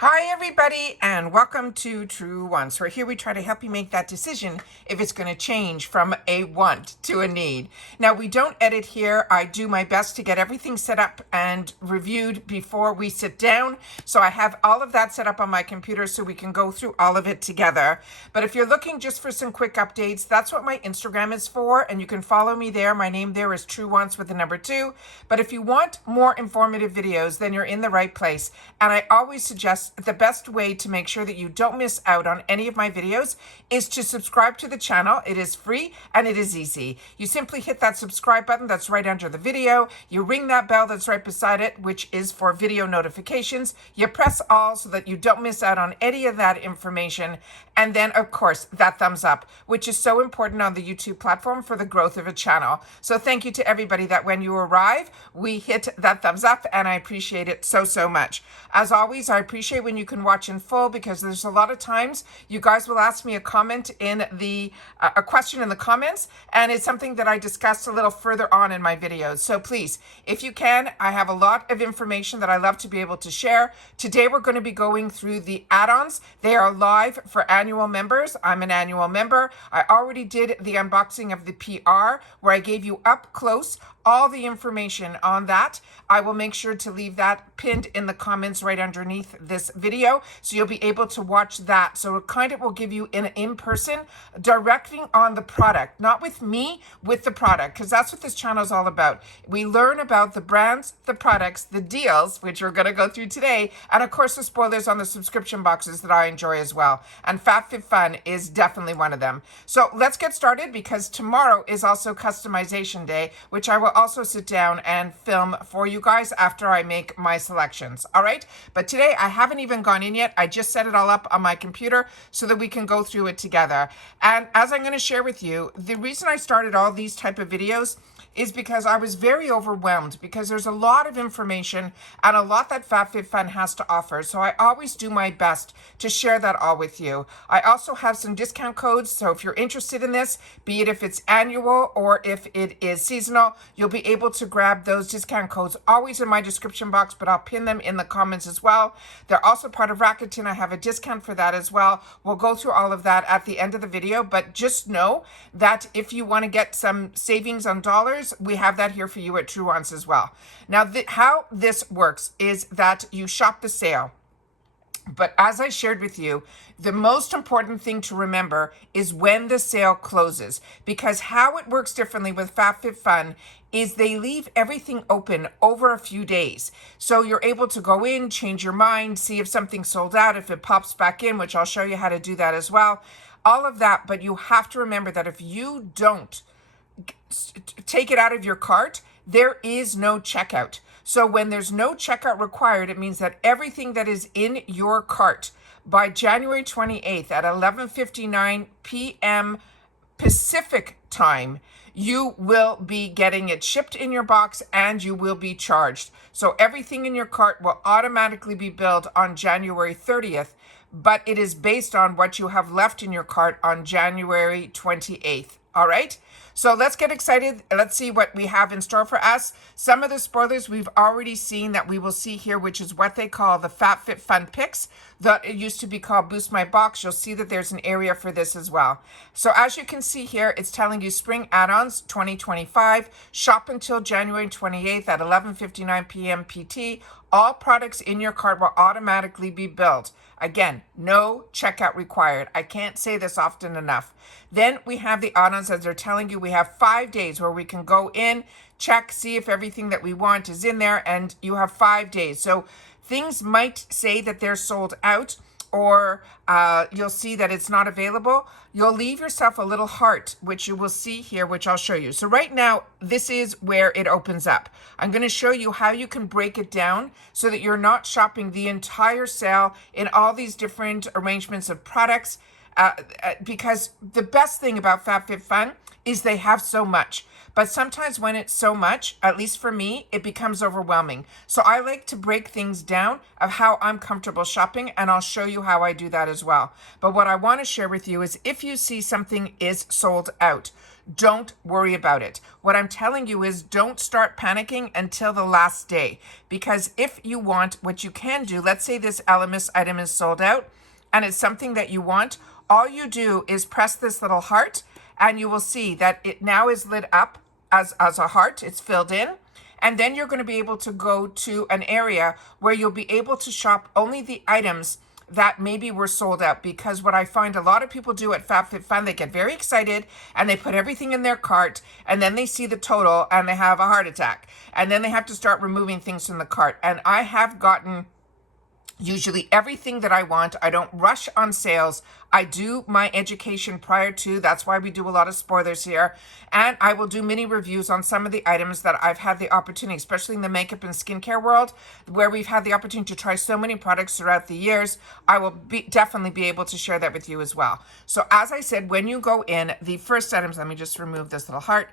Hi everybody and welcome to Truewants, where here we try to help you make that decision if it's going to change from a want to a need. Now we don't edit here. I do my best to get everything set up and reviewed before we sit down. So I have all of that set up on my computer so we can go through all of it together. But if you're looking just for some quick updates, that's what my Instagram is for, and you can follow me there. My name there is Truewants with the number 2. But if you want more informative videos, then you're in the right place. And I always suggest the best way to make sure that you don't miss out on any of my videos is to subscribe to the channel. It is free and it is easy. You simply hit that subscribe button that's right under the video. You ring that bell that's right beside it, which is for video notifications. You press all so that you don't miss out on any of that information. And then, of course, that thumbs up, which is so important on the YouTube platform for the growth of a channel. So thank you to everybody that when you arrive, we hit that thumbs up, and I appreciate it so, so much. As always, I appreciate when you can watch in full, because there's a lot of times you guys will ask me a comment in the, a question in the comments, and it's something that I discuss a little further on in my videos. So please, if you can, I have a lot of information that I love to be able to share. Today, we're going to be going through the add-ons. They are live for annual members. I'm an annual member. I already did the unboxing of the PR where I gave you up close all the information on that. I will make sure to leave that pinned in the comments right underneath this video, so you'll be able to watch that. So it kind of will give you an in-person directing on the product, not with me, with the product, because that's what this channel is all about. We learn about the brands, the products, the deals, which we're going to go through today, and of course the spoilers on the subscription boxes that I enjoy as well. And FABFITFUN is definitely one of them. So let's get started, because tomorrow is also customization day, which I will also sit down and film for you guys after I make my selections. All right. But today I haven't even gone in yet. I just set it all up on my computer so that we can go through it together. And as I'm going to share with you, the reason I started all these type of videos is because I was very overwhelmed, because there's a lot of information and a lot that FABFITFUN has to offer. So I always do my best to share that all with you. I also have some discount codes. So if you're interested in this, be it if it's annual or if it is seasonal, you'll be able to grab those discount codes always in my description box, but I'll pin them in the comments as well. They're also part of Rakuten. I have a discount for that as well. We'll go through all of that at the end of the video, but just know that if you want to get some savings on dollars, we have that here for you at Truewants as well. Now, how this works is that you shop the sale. But as I shared with you, the most important thing to remember is when the sale closes, because how it works differently with FABFITFUN is they leave everything open over a few days. So you're able to go in, change your mind, see if something's sold out, if it pops back in, which I'll show you how to do that as well. All of that, but you have to remember that if you don't take it out of your cart, there is no checkout. So when there's no checkout required, it means that everything that is in your cart by January 28th at 11:59 p.m. Pacific time, you will be getting it shipped in your box and you will be charged. So everything in your cart will automatically be billed on January 30th, but it is based on what you have left in your cart on January 28th. All right. So let's get excited. Let's see what we have in store for us. Some of the spoilers we've already seen that we will see here, which is what they call the FABFITFUN picks. It used to be called Boost My Box. You'll see that there's an area for this as well. So as you can see here, it's telling you Spring Add-ons 2025. Shop until January 28th at 11:59 p.m. PT. All products in your cart will automatically be billed. Again, no checkout required. I can't say this often enough. Then we have the add-ons, as they're telling you. We have 5 days where we can go in, check, see if everything that we want is in there, and you have 5 days. So things might say that they're sold out, or you'll see that it's not available. You'll leave yourself a little heart, which you will see here, which I'll show you. So right now, this is where it opens up. I'm going to show you how you can break it down so that you're not shopping the entire sale in all these different arrangements of products, because the best thing about FABFITFUN is they have so much. But sometimes when it's so much, at least for me, it becomes overwhelming. So I like to break things down of how I'm comfortable shopping, and I'll show you how I do that as well. But what I want to share with you is if you see something is sold out, don't worry about it. What I'm telling you is don't start panicking until the last day, because if you want, what you can do, let's say this Elemis item is sold out and it's something that you want, all you do is press this little heart and you will see that it now is lit up as a heart. It's filled in. And then you're going to be able to go to an area where you'll be able to shop only the items that maybe were sold out. Because what I find a lot of people do at FABFITFUN, they get very excited and they put everything in their cart, and then they see the total and they have a heart attack. And then they have to start removing things from the cart. And I have gotten usually everything that I want. I don't rush on sales. I do my education prior to. That's why we do a lot of spoilers here. And I will do mini reviews on some of the items that I've had the opportunity, especially in the makeup and skincare world, where we've had the opportunity to try so many products throughout the years. I will definitely be able to share that with you as well. So as I said, when you go in, the first items, let me just remove this little heart.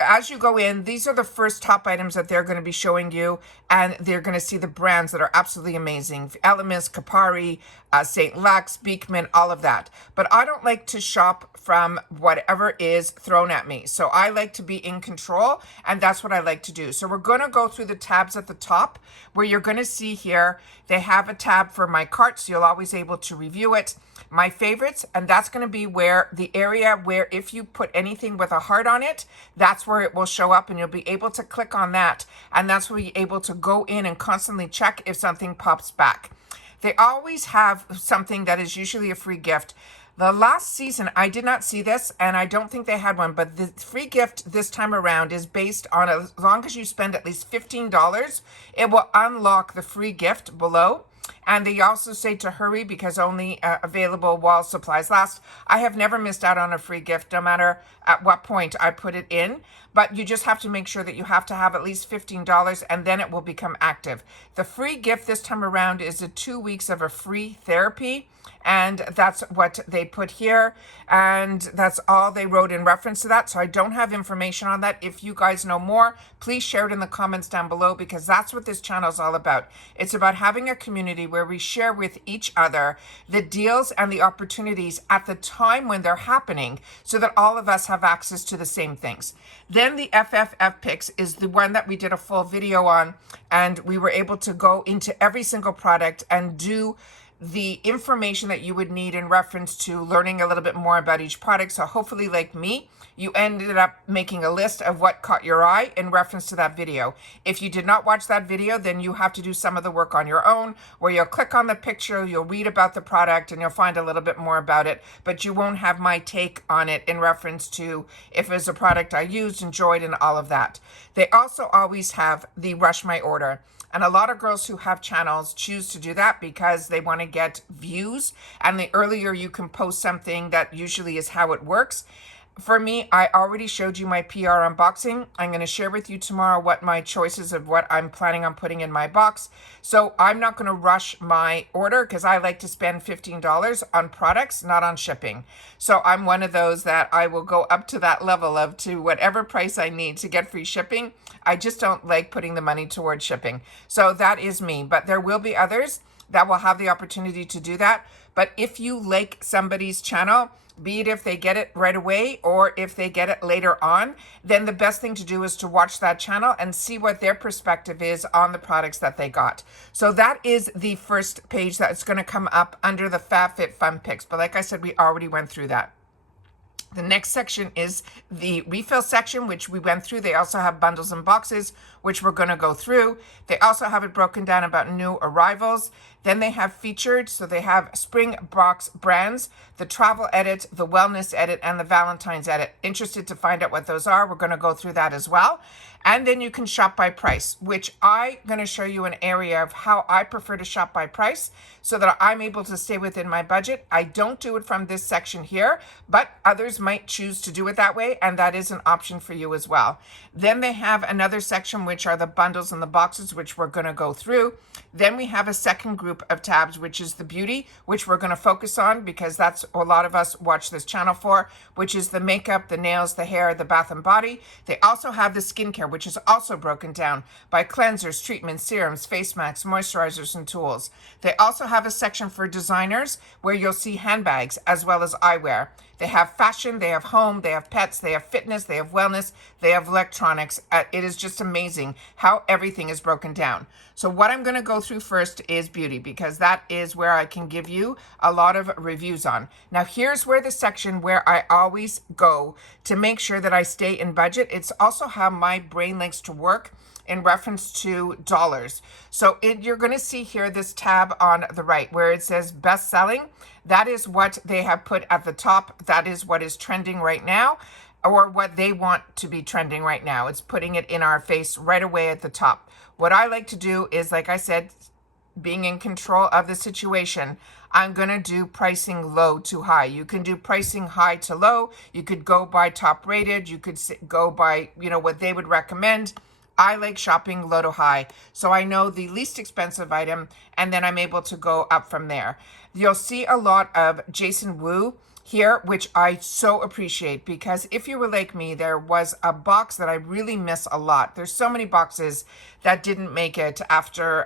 As you go in, these are the first top items that they're going to be showing you, and they're going to see the brands that are absolutely amazing. Elemis, Kapari, St. Lux, Beekman, all of that. But I don't like to shop from whatever is thrown at me. So I like to be in control, and that's what I like to do. So we're going to go through the tabs at the top, where you're going to see here, they have a tab for my cart, so you'll always able to review it. My favorites, and that's going to be where the area where if you put anything with a heart on it, that's where it will show up, and you'll be able to click on that, and that's where you're able to go in and constantly check if something pops back. They always have something that is usually a free gift. The last season, I did not see this, and I don't think they had one, but the free gift this time around is based on as long as you spend at least $15, it will unlock the free gift below. And they also say to hurry because only available while supplies last. I have never missed out on a free gift, no matter at what point I put it in. But you just have to make sure that you have to have at least $15, and then it will become active. The free gift this time around is 2 weeks of a free therapy. And that's what they put here. And that's all they wrote in reference to that. So I don't have information on that. If you guys know more, please share it in the comments down below, because that's what this channel is all about. It's about having a community where we share with each other the deals and the opportunities at the time when they're happening, so that all of us have access to the same things. Then the FFF picks is the one that we did a full video on, and we were able to go into every single product and do the information that you would need in reference to learning a little bit more about each product. So hopefully, like me, you ended up making a list of what caught your eye in reference to that video. If you did not watch that video, then you have to do some of the work on your own, where you'll click on the picture, you'll read about the product, and you'll find a little bit more about it, but you won't have my take on it in reference to if it's a product I used, enjoyed, and all of that. They also always have the Rush My Order. And a lot of girls who have channels choose to do that because they want to get views. And the earlier you can post something, that usually is how it works. For me, I already showed you my PR unboxing. I'm going to share with you tomorrow what my choices of what I'm planning on putting in my box. So I'm not going to rush my order, because I like to spend $15 on products, not on shipping. So I'm one of those that I will go up to that level of to whatever price I need to get free shipping. I just don't like putting the money towards shipping. So that is me. But there will be others that will have the opportunity to do that. But if you like somebody's channel, be it if they get it right away or if they get it later on, then the best thing to do is to watch that channel and see what their perspective is on the products that they got. So that is the first page that's going to come up under the FABFITFUN picks. But like I said, we already went through that. The next section is the refill section, which we went through. They also have bundles and boxes, which we're going to go through. They also have it broken down about new arrivals. Then they have featured, so they have spring box brands, the travel edit, the wellness edit, and the Valentine's edit. Interested to find out what those are? We're going to go through that as well. And then you can shop by price, which I'm going to show you an area of how I prefer to shop by price so that I'm able to stay within my budget. I don't do it from this section here, but others might choose to do it that way, and that is an option for you as well. Then they have another section, which are the bundles and the boxes, which we're going to go through. Then we have a second group of tabs, which is the beauty, which we're going to focus on because that's a lot of us watch this channel for, which is the makeup, the nails, the hair, the bath and body. They also have the skincare, which is also broken down by cleansers, treatments, serums, face masks, moisturizers, and tools. They also have a section for designers where you'll see handbags as well as eyewear. They have fashion, they have home, they have pets, they have fitness, they have wellness, they have electronics. It is just amazing how everything is broken down. So what I'm going to go through first is beauty, because that is where I can give you a lot of reviews on. Now here's where the section where I always go to make sure that I stay in budget. It's also how my brain likes to work in reference to dollars. So you're going to see here this tab on the right where it says best selling. That is what they have put at the top. That is what is trending right now, or what they want to be trending right now. It's putting it in our face right away at the top. What I like to do is, like I said, being in control of the situation, I'm going to do pricing low to high. You can do pricing high to low. You could go by top rated. You could go by, what they would recommend. I like shopping low to high, so I know the least expensive item, and then I'm able to go up from there. You'll see a lot of Jason Wu here, which I so appreciate, because if you were like me, there was a box that I really miss a lot. There's so many boxes that didn't make it after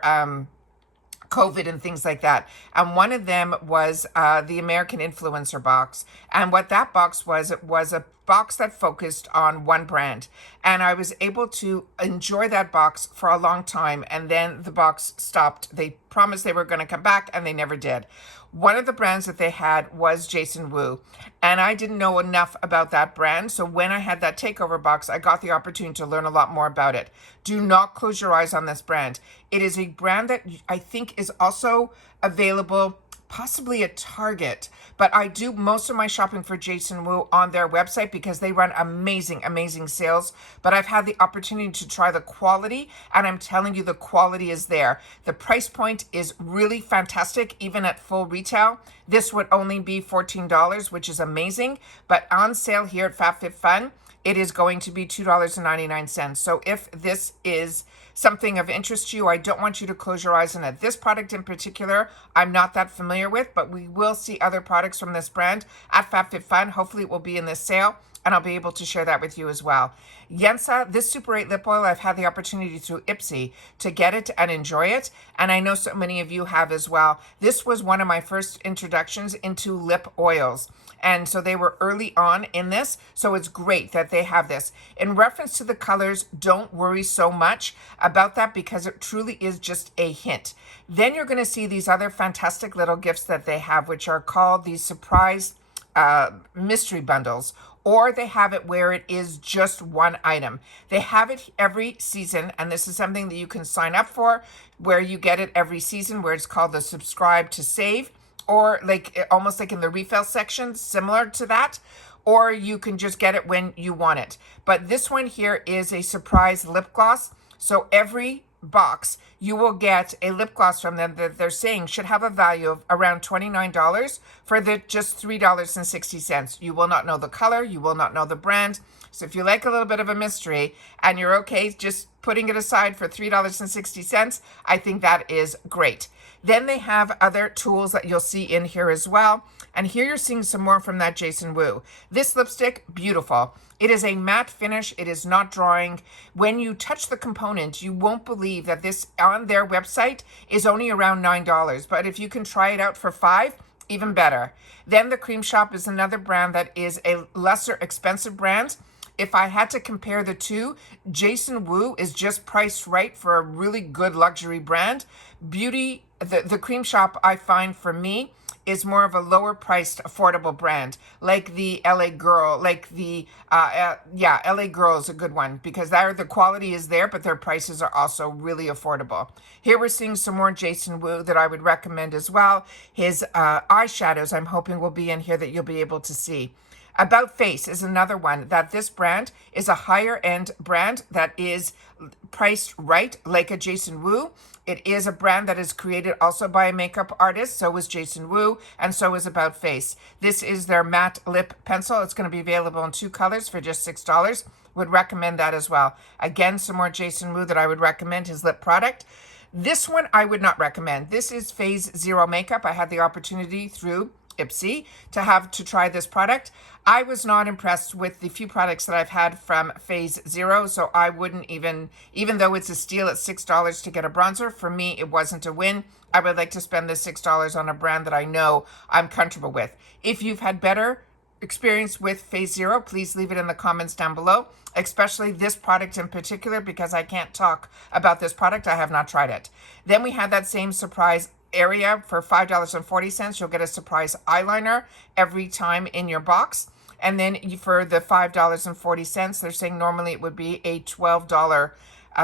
COVID and things like that. And one of them was the American Influencer box. And what that box was, it was a box that focused on one brand. And I was able to enjoy that box for a long time. And then the box stopped. They promised they were going to come back, and they never did. One of the brands that they had was Jason Wu, and I didn't know enough about that brand. So when I had that takeover box, I got the opportunity to learn a lot more about it. Do not close your eyes on this brand. It is a brand that I think is also available possibly at Target, but I do most of my shopping for Jason Wu on their website because they run amazing sales. But I've had the opportunity to try the quality, and I'm telling you, the quality is there. The price point is really fantastic, even at full retail. This would only be $14, which is amazing, but on sale here at FABFITFUN, it is going to be $2.99. So if this is something of interest to you, I don't want you to close your eyes on it. This product in particular, I'm not that familiar with, but we will see other products from this brand at FABFITFUN. Hopefully it will be in this sale, and I'll be able to share that with you as well. Yensa, this Super 8 lip oil, I've had the opportunity through Ipsy to get it and enjoy it, and I know so many of you have as well. This was one of my first introductions into lip oils, and so they were early on in this, so it's great that they have this. In reference to the colors, don't worry so much about that, because it truly is just a hint. Then you're going to see these other fantastic little gifts that they have, which are called these surprise mystery bundles, or they have it where it is just one item. They have it every season, and this is something that you can sign up for, where you get it every season, where it's called the subscribe to save, or like almost like in the refill section, similar to that, or you can just get it when you want it. But this one here is a surprise lip gloss. So every box you will get a lip gloss from them that they're saying should have a value of around $29 for the just $3.60. You will not know the color, you will not know the brand. So if you like a little bit of a mystery and you're okay just putting it aside for $3.60, I think that is great. Then they have other tools that you'll see in here as well. And here you're seeing some more from that Jason Wu. This lipstick, beautiful. It is a matte finish. It is not drawing. When you touch the component, you won't believe that this on their website is only around $9. But if you can try it out for $5, even better. Then the Cream Shop is another brand that is a lesser expensive brand. If I had to compare the two, Jason Wu is just priced right for a really good luxury brand. The Cream Shop, I find for me, is more of a lower priced, affordable brand, like the LA Girl, like the, LA Girl is a good one, because the quality is there, but their prices are also really affordable. Here we're seeing some more Jason Wu that I would recommend as well. His eyeshadows, I'm hoping, will be in here that you'll be able to see. About Face is another one that this brand is a higher end brand that is priced right, like a Jason Wu. It is a brand that is created also by a makeup artist. So is Jason Wu, and so is About Face. This is their matte lip pencil. It's going to be available in 2 colors for just $6. Would recommend that as well. Again, some more Jason Wu that I would recommend, his lip product. This one I would not recommend. This is Phase Zero Makeup. I had the opportunity through /Ipsy to try this product. I was not impressed with the few products that I've had from Phase Zero, so I wouldn't even though it's a steal at $6 to get a bronzer, for me, it wasn't a win. I would like to spend the $6 on a brand that I know I'm comfortable with. If you've had better experience with Phase Zero, please leave it in the comments down below, especially this product in particular, because I can't talk about this product. I have not tried it. Then we had that same surprise area for $5.40. You'll get a surprise eyeliner every time in your box. And then for the $5.40, they're saying normally it would be a $12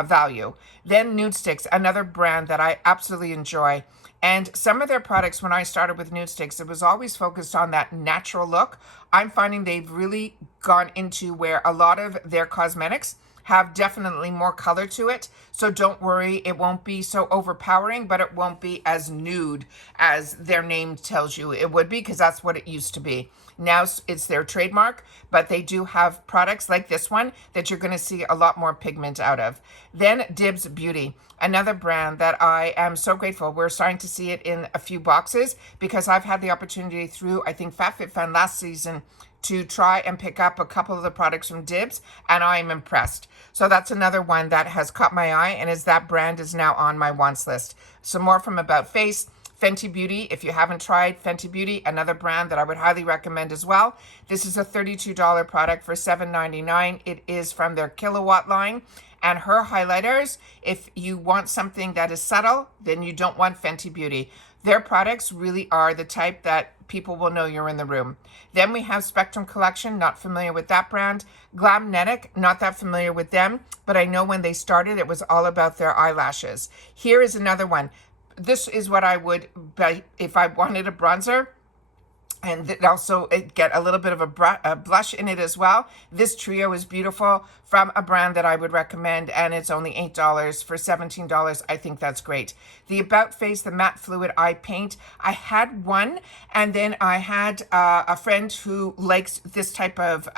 value. Then Nude Sticks, another brand that I absolutely enjoy. And some of their products, when I started with Nude Sticks, it was always focused on that natural look. I'm finding they've really gone into where a lot of their cosmetics have definitely more color to it. So don't worry, it won't be so overpowering, but it won't be as nude as their name tells you it would be, because that's what it used to be. Now it's their trademark, but they do have products like this one that you're going to see a lot more pigment out of. Then Dibs Beauty, another brand that I am so grateful. We're starting to see it in a few boxes because I've had the opportunity through, I think, FABFITFUN last season to try and pick up a couple of the products from Dibs, and I'm impressed. So that's another one that has caught my eye, and that brand is now on my wants list. Some more from About Face. Fenty Beauty, if you haven't tried Fenty Beauty, another brand that I would highly recommend as well. This is a $32 product for $7.99. It is from their Kilowatt line. And her highlighters, if you want something that is subtle, then you don't want Fenty Beauty. Their products really are the type that people will know you're in the room. Then we have Spectrum Collection, not familiar with that brand. Glamnetic, not that familiar with them, but I know when they started, it was all about their eyelashes. Here is another one. This is what I would buy if I wanted a bronzer, and also get a little bit of a blush in it as well. This trio is beautiful from a brand that I would recommend, and it's only $8 for $17. I think that's great. The About Face, the Matte Fluid Eye Paint, I had one, and then I had a friend who likes this type of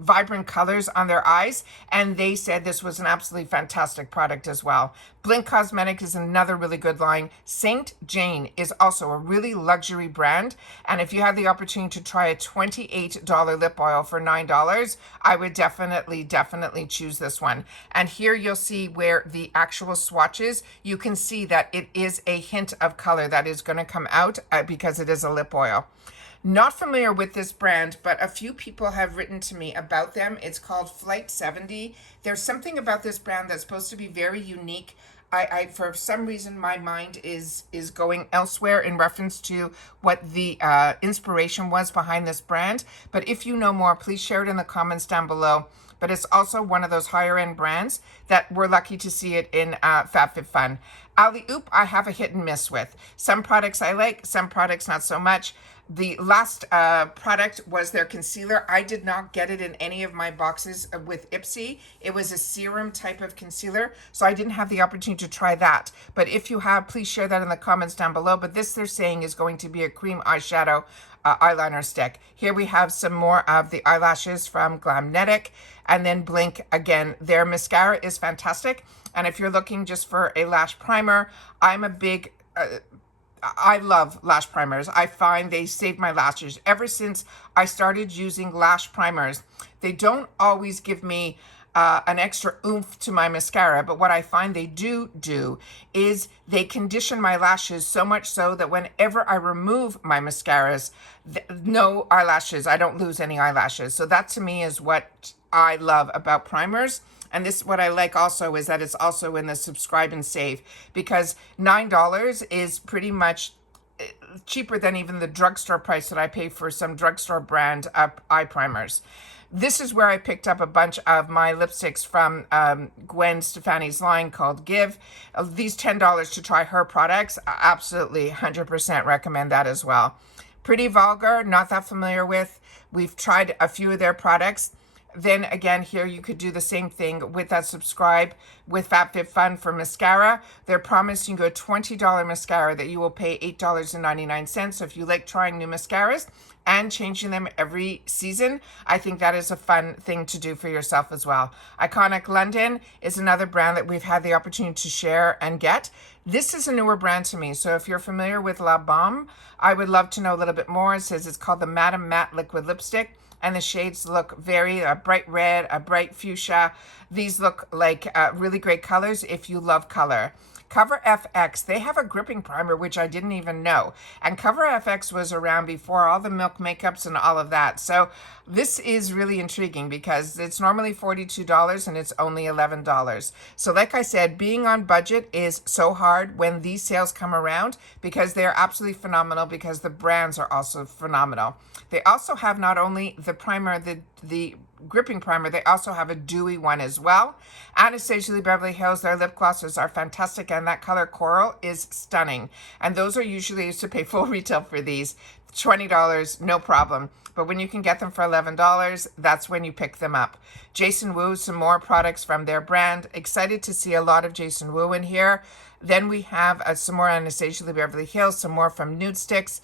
vibrant colors on their eyes, and they said this was an absolutely fantastic product as well. Blink Cosmetics is another really good line. Saint Jane is also a really luxury brand, and if you have the opportunity to try a $28 lip oil for $9, I would definitely choose this one. And here you'll see where the actual swatches, you can see that it is a hint of color that is going to come out because it is a lip oil. Not familiar with this brand, but a few people have written to me about them. It's called Flight 70. There's something about this brand that's supposed to be very unique. I for some reason, my mind is going elsewhere in reference to what the inspiration was behind this brand. But if you know more, please share it in the comments down below. But it's also one of those higher end brands that we're lucky to see it in FABFITFUN. Alley Oop, I have a hit and miss with. Some products I like, some products not so much. The last product was their concealer. I did not get it in any of my boxes with Ipsy. It was a serum type of concealer, so I didn't have the opportunity to try that. But if you have, please share that in the comments down below. But this, they're saying, is going to be a cream eyeshadow eyeliner stick. Here we have some more of the eyelashes from Glamnetic, and then Blink again. Their mascara is fantastic, and if you're looking just for a lash primer, I'm a big I love lash primers. I find they save my lashes. Ever since I started using lash primers, they don't always give me an extra oomph to my mascara, but what I find they do is they condition my lashes so much so that whenever I remove my mascaras, no eyelashes, I don't lose any eyelashes. So that to me is what I love about primers. And this, what I like also is that it's also in the subscribe and save, because $9 is pretty much cheaper than even the drugstore price that I pay for some drugstore brand eye primers. This is where I picked up a bunch of my lipsticks from Gwen Stefani's line called Give. These $10 to try her products. Absolutely 100% recommend that as well. Pretty Vulgar, not that familiar with. We've tried a few of their products. Then again, here you could do the same thing with that subscribe with FABFITFUN for mascara. They're promising you a $20 mascara that you will pay $8.99. So if you like trying new mascaras and changing them every season, I think that is a fun thing to do for yourself as well. Iconic London is another brand that we've had the opportunity to share and get. This is a newer brand to me. So if you're familiar with La Baume, I would love to know a little bit more. It says it's called the Madame Matte Liquid Lipstick. And the shades look very bright red, a bright fuchsia. These look like really great colors if you love color. Cover FX, they have a gripping primer, which I didn't even know. And Cover FX was around before all the Milk makeups and all of that. So this is really intriguing because it's normally $42 and it's only $11. So like I said, being on budget is so hard when these sales come around because they're absolutely phenomenal because the brands are also phenomenal. They also have not only the primer, the gripping primer, they also have a dewy one as well. Anastasia Beverly Hills, their lip glosses are fantastic, and that color coral is stunning. And those are usually, I used to pay full retail for these, $20, no problem. But when you can get them for $11, that's when you pick them up. Jason Wu, some more products from their brand. Excited to see a lot of Jason Wu in here. Then we have some more Anastasia Beverly Hills, some more from Nude Sticks.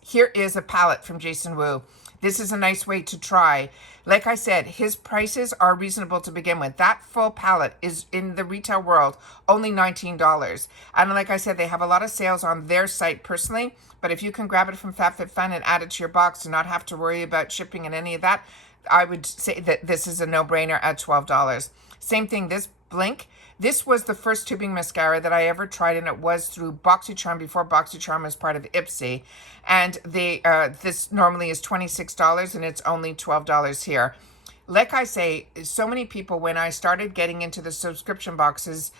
Here is a palette from Jason Wu. This is a nice way to try. Like I said, his prices are reasonable to begin with. That full palette is in the retail world only $19. And like I said, they have a lot of sales on their site personally. But if you can grab it from FABFITFUN and add it to your box and not have to worry about shipping and any of that, I would say that this is a no-brainer at $12. Same thing, this Blink. This was the first tubing mascara that I ever tried, and it was through BoxyCharm before BoxyCharm was part of Ipsy. And this normally is $26, and it's only $12 here. Like I say, so many people, when I started getting into the subscription boxes,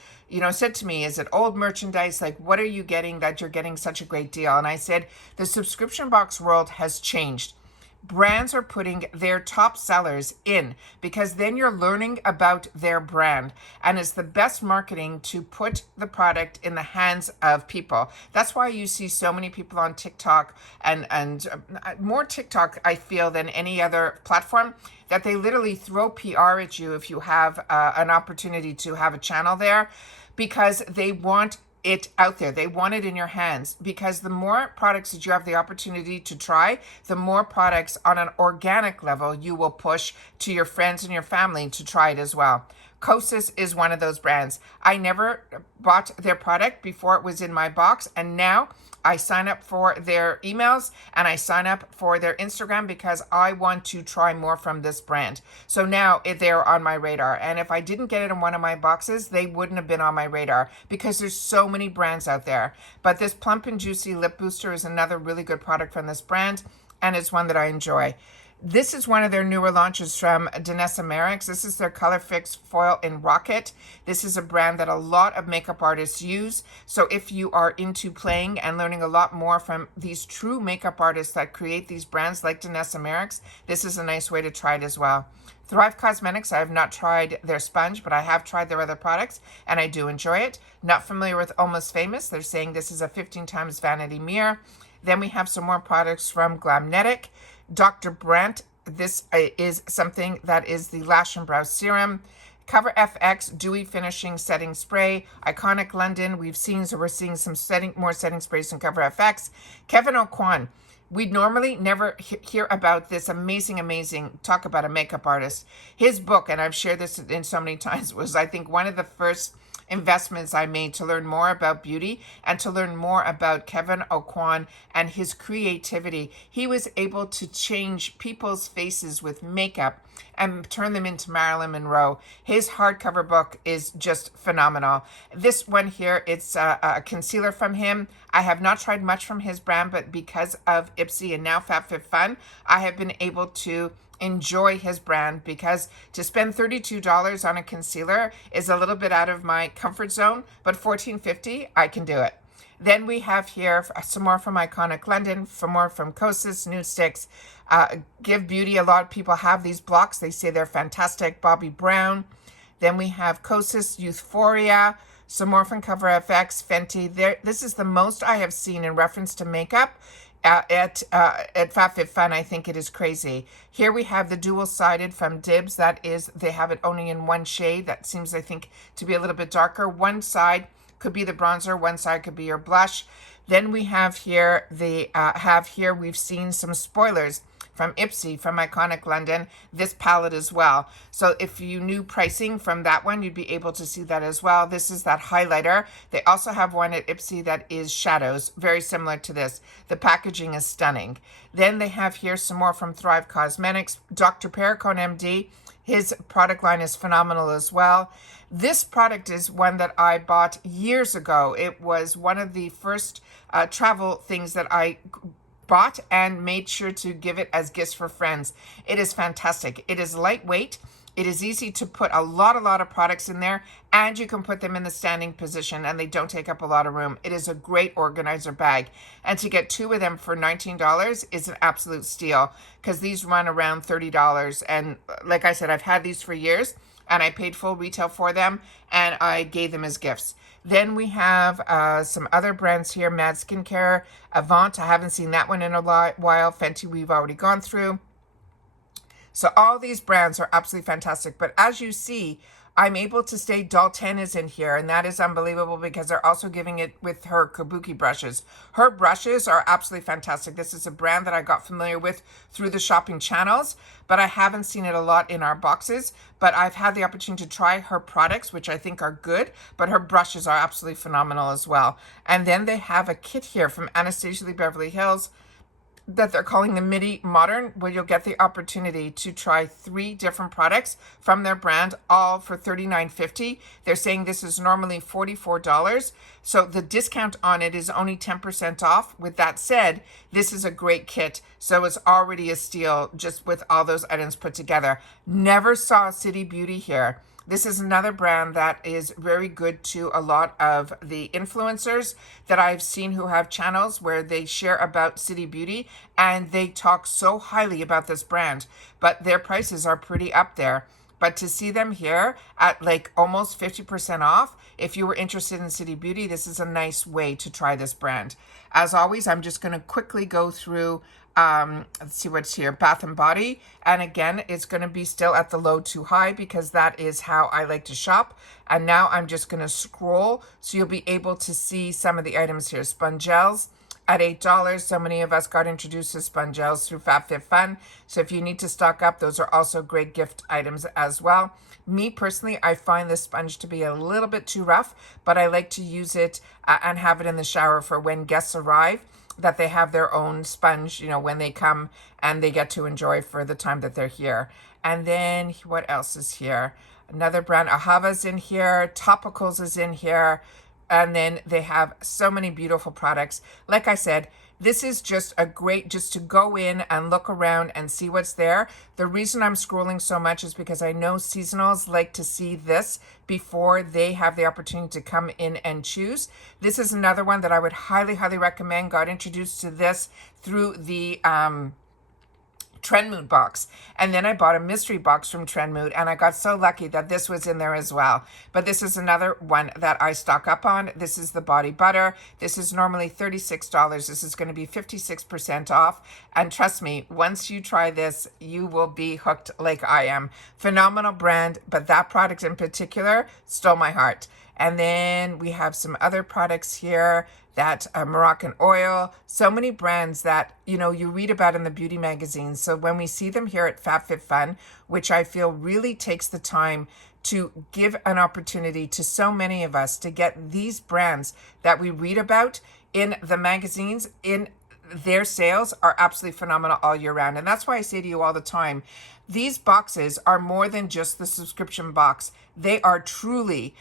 said to me, is it old merchandise? Like, what are you getting that you're getting such a great deal? And I said, the subscription box world has changed. Brands are putting their top sellers in because then you're learning about their brand, and it's the best marketing to put the product in the hands of people. That's why you see so many people on TikTok and more TikTok, I feel, than any other platform, that they literally throw PR at you if you have an opportunity to have a channel there, because they want it out there. They want it in your hands, because the more products that you have the opportunity to try, the more products on an organic level you will push to your friends and your family to try it as well. Kosas is one of those brands. I never bought their product before it was in my box, and now I sign up for their emails and I sign up for their Instagram because I want to try more from this brand. So now they're on my radar. And if I didn't get it in one of my boxes, they wouldn't have been on my radar because there's so many brands out there. But this Plump and Juicy Lip Booster is another really good product from this brand, and it's one that I enjoy. This is one of their newer launches from Danessa Merrick's. This is their Color Fix Foil in Rocket. This is a brand that a lot of makeup artists use. So if you are into playing and learning a lot more from these true makeup artists that create these brands like Danessa Merrick's, this is a nice way to try it as well. Thrive Cosmetics, I have not tried their sponge, but I have tried their other products, and I do enjoy it. Not familiar with Almost Famous. They're saying this is a 15 times vanity mirror. Then we have some more products from Glamnetic. Dr. Brandt, this is something that is the Lash and Brow Serum. Cover FX Dewy Finishing Setting Spray. Iconic London, we're seeing some more setting sprays from Cover FX. Kevin O'Quan, we'd normally never hear about this amazing, talk about a makeup artist. His book, and I've shared this in so many times, was I think one of the first investments I made to learn more about beauty and to learn more about Kevin O'Quan and his creativity. He was able to change people's faces with makeup and turn them into Marilyn Monroe. His hardcover book is just phenomenal. This one here, it's a concealer from him. I have not tried much from his brand, but because of Ipsy and now FABFITFUN, I have been able to enjoy his brand, because to spend $32 on a concealer is a little bit out of my comfort zone, but $14.50, I can do it. Then we have here some more from Iconic London, some more from Kosas, Nude Sticks, Give Beauty. A lot of people have these blocks. They say they're fantastic. Bobbi Brown. Then we have Kosas, Euphoria, some more from Cover FX, Fenty. This is the most I have seen in reference to makeup at FABFITFUN. I think it is crazy. Here we have the dual-sided from Dibs. That is, they have it only in one shade. That seems, I think, to be a little bit darker. One side could be the bronzer, one side could be your blush. Then we have here we've seen some spoilers from Ipsy, from Iconic London, this palette as well. So if you knew pricing from that one, you'd be able to see that as well. This is that highlighter. They also have one at Ipsy that is shadows, very similar to this. The packaging is stunning. Then they have here some more from Thrive Cosmetics. Dr. Perricone MD, his product line is phenomenal as well. This product is one that I bought years ago. It was one of the first travel things that I bought and made sure to give it as gifts for friends. It is fantastic. It is lightweight. It is easy to put a lot of products in there, and you can put them in the standing position and they don't take up a lot of room. It is a great organizer bag. And to get 2 of them for $19 is an absolute steal, because these run around $30. And like I said, I've had these for years and I paid full retail for them and I gave them as gifts. Then we have some other brands here. Mad Skincare, Avant, I haven't seen that one in a while. Fenty, we've already gone through. So all these brands are absolutely fantastic. But as you see, I'm able to stay. Dalton is in here, and that is unbelievable because they're also giving it with her kabuki brushes. Her brushes are absolutely fantastic. This is a brand that I got familiar with through the shopping channels, but I haven't seen it a lot in our boxes. But I've had the opportunity to try her products, which I think are good, but her brushes are absolutely phenomenal as well. And then they have a kit here from Anastasia Lee Beverly Hills that they're calling the Midi Modern, where you'll get the opportunity to try 3 different products from their brand, all for $39.50. They're saying this is normally $44. So the discount on it is only 10% off. With that said, this is a great kit. So it's already a steal just with all those items put together. Never saw City Beauty here. This is another brand that is very good to a lot of the influencers that I've seen who have channels where they share about City Beauty, and they talk so highly about this brand, but their prices are pretty up there. But to see them here at like almost 50% off, if you were interested in City Beauty, this is a nice way to try this brand. As always, I'm just going to quickly go through let's see what's here. Bath and Body, and again, it's going to be still at the low to high because that is how I like to shop. And now I'm just going to scroll so you'll be able to see some of the items here. Spongels at $8. So many of us got introduced to Spongels through FABFITFUN. So if you need to stock up, those are also great gift items as well. Me personally, I find this sponge to be a little bit too rough, but I like to use it and have it in the shower for when guests arrive, that they have their own sponge, you know, when they come and they get to enjoy for the time that they're here. And then what else is here? Another brand, Ahava's in here, Topicals is in here, and then they have so many beautiful products. Like I said, this is just a great, just to go in and look around and see what's there. The reason I'm scrolling so much is because I know seasonals like to see this before they have the opportunity to come in and choose. This is another one that I would highly, highly recommend. Got introduced to this through the Trendmood box, and then I bought a mystery box from Trendmood, and I got so lucky that this was in there as well. But this is another one that I stock up on. This is the body butter. This is normally $36. This is going to be 56% off, and trust me, once you try this, you will be hooked like I am. Phenomenal brand, but that product in particular stole my heart. And then we have some other products here, that Moroccan oil, so many brands that, you know, you read about in the beauty magazines. So when we see them here at FABFITFUN, which I feel really takes the time to give an opportunity to so many of us to get these brands that we read about in the magazines, in their sales are absolutely phenomenal all year round. And that's why I say to you all the time, these boxes are more than just the subscription box. They are truly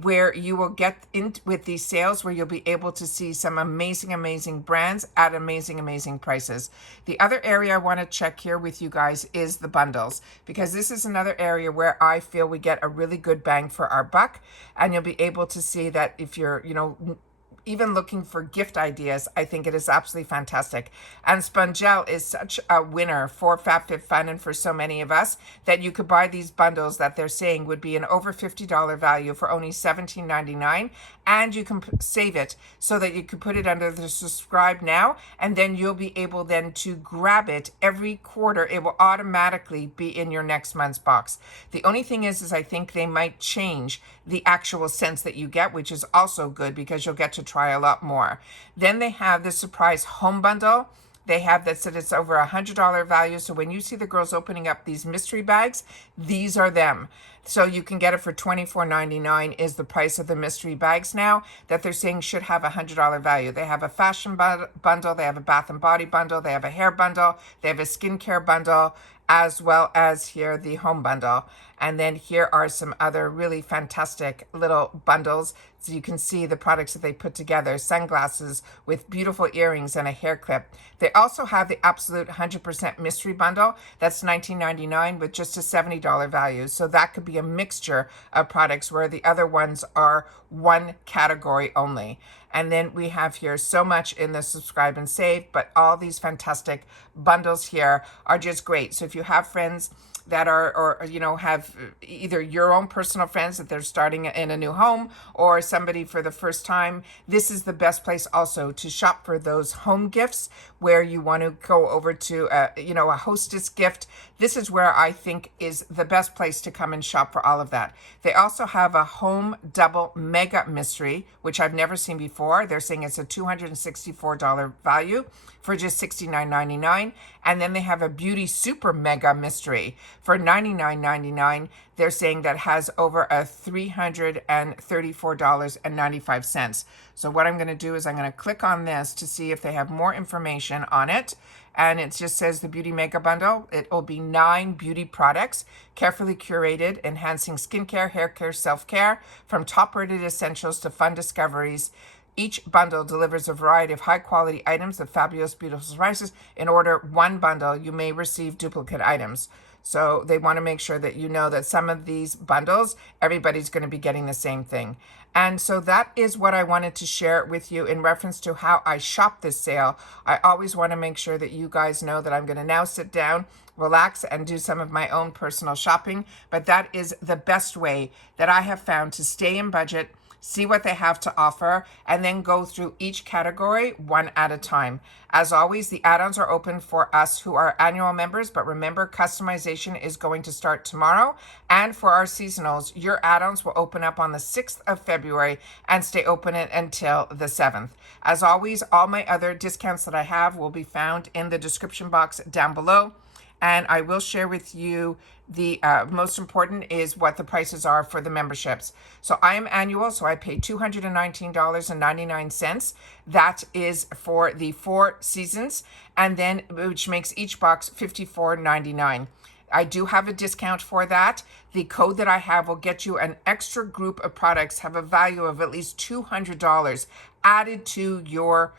where you will get in with these sales, where you'll be able to see some amazing, amazing brands at amazing, amazing prices. The other area I want to check here with you guys is the bundles, because this is another area where I feel we get a really good bang for our buck. And you'll be able to see that if you're, you know, even looking for gift ideas, I think it is absolutely fantastic. And Spongel is such a winner for FABFITFUN and for so many of us that you could buy these bundles that they're saying would be an over $50 value for only $17.99, and you can save it so that you can put it under the subscribe now, and then you'll be able then to grab it every quarter. It will automatically be in your next month's box. The only thing is I think they might change the actual cents that you get, which is also good because you'll get to try a lot more. Then they have the surprise home bundle. They have that said it's over $100 value. So when you see the girls opening up these mystery bags, these are them. So you can get it for $24.99 is the price of the mystery bags now that they're saying should have a $100 value. They have a fashion bundle, they have a bath and body bundle, they have a hair bundle, they have a skincare bundle, as well as here the home bundle. And then here are some other really fantastic little bundles. So you can see the products that they put together, sunglasses with beautiful earrings and a hair clip. They also have the absolute 100% mystery bundle. That's $19.99 with just a $70 value. So that could be a mixture of products where the other ones are one category only. And then we have here so much in the subscribe and save, but all these fantastic bundles here are just great. So if you have friends that are, or you know, have either your own personal friends that they're starting in a new home or somebody for the first time, this is the best place also to shop for those home gifts where you want to go over to a hostess gift. This is where I think is the best place to come and shop for all of that. They also have a home double mega mystery, which I've never seen before. They're saying it's a $264 value for just $69.99. And then they have a beauty super mega mystery for $99.99. They're saying that has over a $334.95. So what I'm going to do is I'm going to click on this to see if they have more information on it. And it just says the Beauty Mega Bundle. It will be 9 beauty products, carefully curated, enhancing skincare, hair care, self-care, from top-rated essentials to fun discoveries. Each bundle delivers a variety of high-quality items of fabulous, beautiful surprises. In order one bundle, you may receive duplicate items. So they want to make sure that you know that some of these bundles, everybody's going to be getting the same thing. And so that is what I wanted to share with you in reference to how I shop this sale. I always want to make sure that you guys know that I'm going to now sit down, relax, and do some of my own personal shopping. But that is the best way that I have found to stay in budget, see what they have to offer, and then go through each category one at a time. As always, the add-ons are open for us who are annual members, but remember, customization is going to start tomorrow. And for our seasonals, your add-ons will open up on the 6th of February and stay open until the 7th. As always, all my other discounts that I have will be found in the description box down below. And I will share with you the most important is what the prices are for the memberships. So I am annual, so I pay $219.99. That is for the 4 seasons, and then which makes each box $54.99. I do have a discount for that. The code that I have will get you an extra group of products, have a value of at least $200 added to your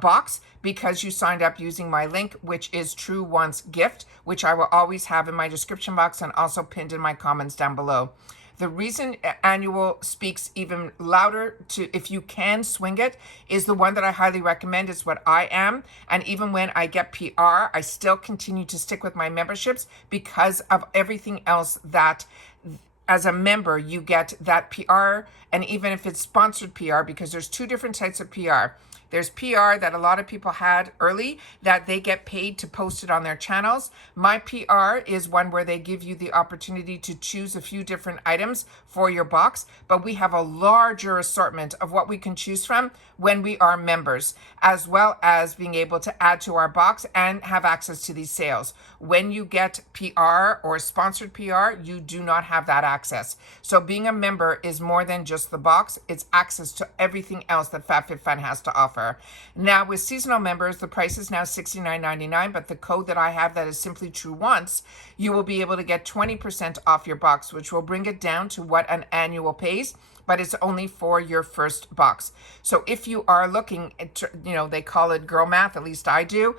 box because you signed up using my link, which is Truewants gift, which I will always have in my description box and also pinned in my comments down below. The reason annual speaks even louder to if you can swing it is the one that I highly recommend. Is what I am. And even when I get PR, I still continue to stick with my memberships because of everything else that as a member you get that PR, and even if it's sponsored PR, because there's 2 different types of PR. There's PR that a lot of people had early that they get paid to post it on their channels. My PR is one where they give you the opportunity to choose a few different items for your box, but we have a larger assortment of what we can choose from when we are members, as well as being able to add to our box and have access to these sales. When you get PR or sponsored PR, you do not have that access. So being a member is more than just the box. It's access to everything else that FABFITFUN has to offer. Now with seasonal members, the price is now $69.99, but the code that I have that is simply Truewants, you will be able to get 20% off your box, which will bring it down to what an annual pays, but it's only for your first box. So if you are looking at, they call it girl math, at least I do,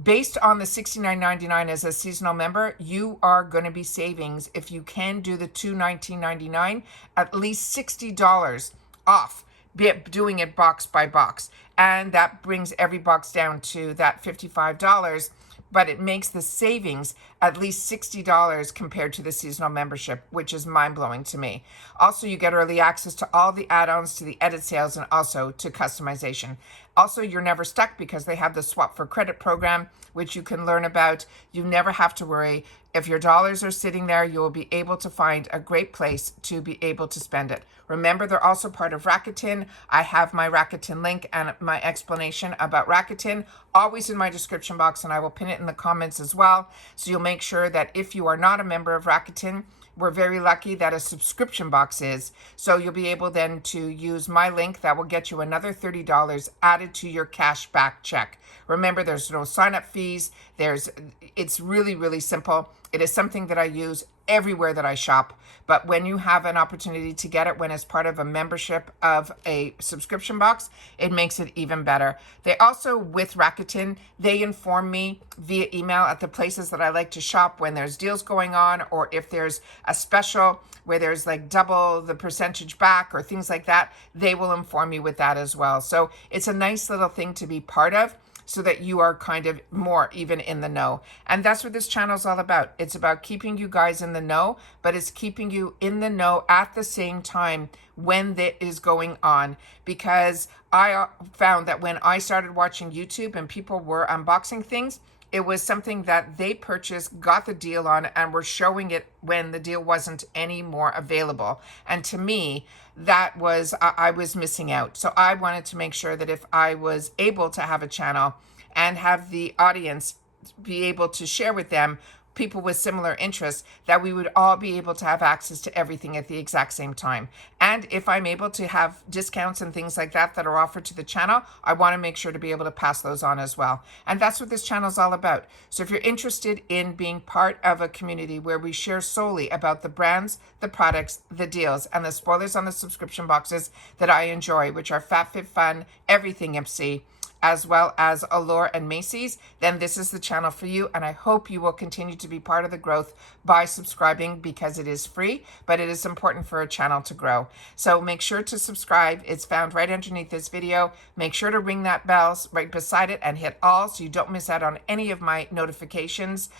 based on the $69.99 as a seasonal member, you are going to be savings, if you can do the $219.99, at least $60 off, doing it box by box. And that brings every box down to that $55, but it makes the savings at least $60 compared to the seasonal membership, which is mind-blowing to me. Also, you get early access to all the add-ons, to the edit sales, and also to customization. Also, you're never stuck because they have the Swap for Credit program, which you can learn about. You never have to worry. If your dollars are sitting there, you will be able to find a great place to be able to spend it. Remember, they're also part of Rakuten. I have my Rakuten link and my explanation about Rakuten always in my description box, and I will pin it in the comments as well. So you'll make sure that if you are not a member of Rakuten, we're very lucky that a subscription box is. So you'll be able then to use my link that will get you another $30 added to your cashback check. Remember, there's no sign-up fees. It's really, really simple. It is something that I use everywhere that I shop. But when you have an opportunity to get it when it's part of a membership of a subscription box, it makes it even better. They also, with Rakuten, they inform me via email at the places that I like to shop when there's deals going on, or if there's a special where there's like double the percentage back or things like that, they will inform me with that as well. So it's a nice little thing to be part of, so that you are kind of more even in the know. And that's what this channel is all about. It's about keeping you guys in the know, but it's keeping you in the know at the same time when that is going on. Because I found that when I started watching YouTube and people were unboxing things, it was something that they purchased, got the deal on, and were showing it when the deal wasn't any more available. And to me, that was, I was missing out. So I wanted to make sure that if I was able to have a channel and have the audience be able to share with them people with similar interests, that we would all be able to have access to everything at the exact same time. And if I'm able to have discounts and things like that that are offered to the channel, I want to make sure to be able to pass those on as well. And that's what this channel is all about. So if you're interested in being part of a community where we share solely about the brands, the products, the deals, and the spoilers on the subscription boxes that I enjoy, which are FABFITFUN, Everything MC, as well as Allure and Macy's, then this is the channel for you. And I hope you will continue to be part of the growth by subscribing, because it is free, but it is important for a channel to grow. So make sure to subscribe. It's found right underneath this video. Make sure to ring that bell right beside it and hit all so you don't miss out on any of my notifications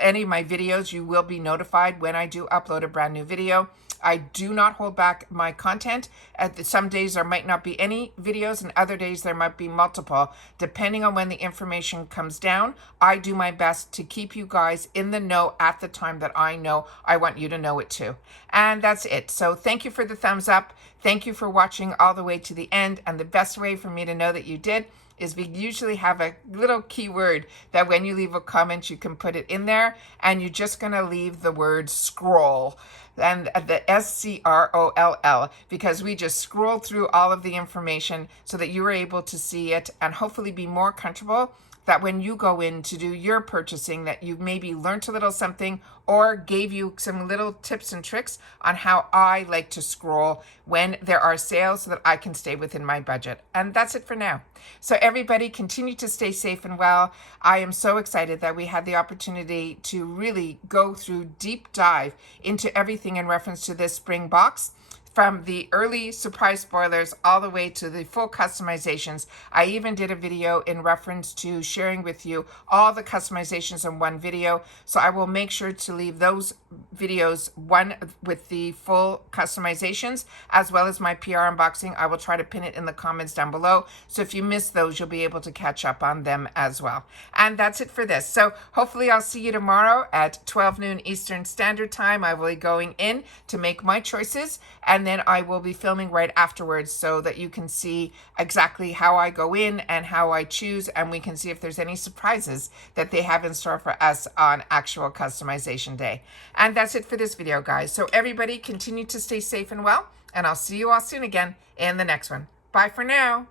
any of my videos. You will be notified when I do upload a brand new video. I do not hold back my content. Some days there might not be any videos, and other days there might be multiple. Depending on when the information comes down, I do my best to keep you guys in the know at the time that I know I want you to know it too. And that's it. So thank you for the thumbs up. Thank you for watching all the way to the end. And the best way for me to know that you did is we usually have a little keyword that when you leave a comment, you can put it in there, and you're just going to leave the word scroll, and the SCROLL, because we just scroll through all of the information so that you are able to see it and hopefully be more comfortable that when you go in to do your purchasing, that you maybe learned a little something or gave you some little tips and tricks on how I like to scroll when there are sales so that I can stay within my budget. And that's it for now. So everybody continue to stay safe and well. I am so excited that we had the opportunity to really go through deep dive into everything in reference to this spring box. From the early surprise spoilers all the way to the full customizations. I even did a video in reference to sharing with you all the customizations in one video. So I will make sure to leave those videos, one with the full customizations, as well as my PR unboxing. I will try to pin it in the comments down below. So if you missed those, you'll be able to catch up on them as well. And that's it for this. So hopefully I'll see you tomorrow at 12 noon Eastern Standard Time. I will be going in to make my choices, and then I will be filming right afterwards so that you can see exactly how I go in and how I choose, and we can see if there's any surprises that they have in store for us on actual customization day. And that's it for this video, guys. So everybody continue to stay safe and well, and I'll see you all soon again in the next one. Bye for now.